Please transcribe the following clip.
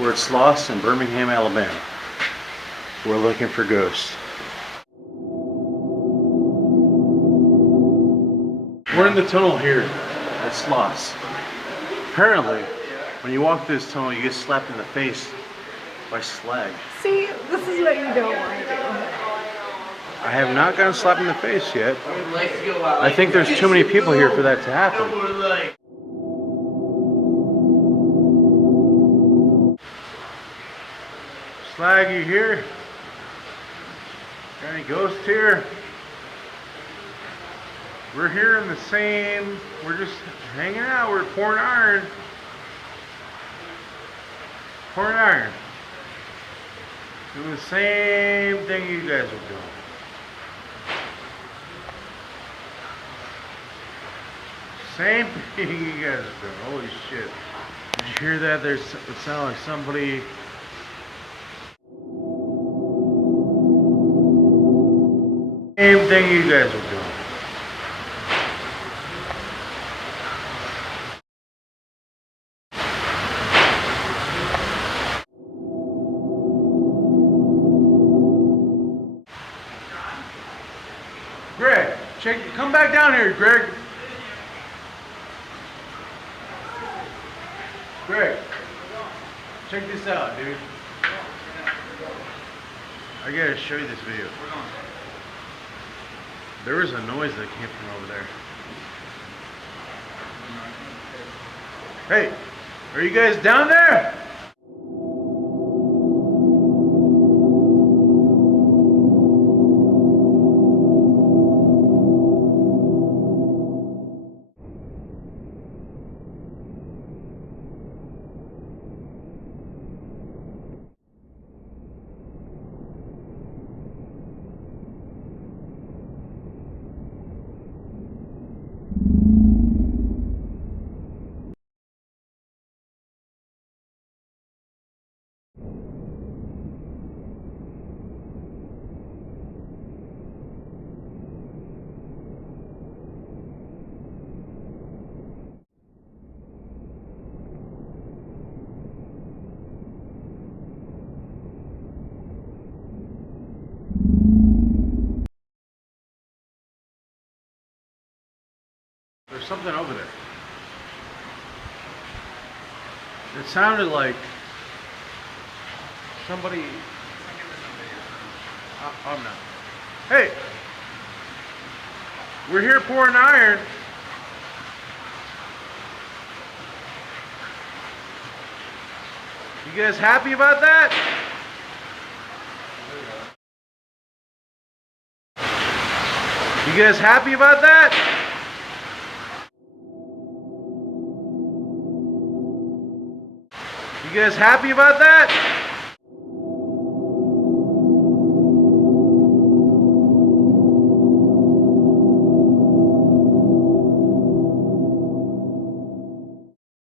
We're at Sloss in Birmingham, Alabama. We're looking for ghosts. We're in the tunnel here at Sloss. Apparently, when you walk through this tunnel, you get slapped in the face by slag. See, this is what you don't want to do. I have not gotten slapped in the face yet. I think there's too many people here for that to happen. Slag, you here? Got any ghosts here? We're here in the same, we're just hanging out, we're pouring iron. Pouring iron. Doing the same thing you guys are doing. Same thing you guys are doing. Holy shit. Did you hear that? It sounded like somebody. Same thing you guys are doing. Greg, come back down here, Greg. Greg, check this out, dude. I gotta show you this video. There was a noise that came from over there. Hey, are you guys down there? There's something over there. It sounded like somebody. I'm not. Hey, we're here pouring iron. You guys happy about that? You guys happy about that? You guys happy about that?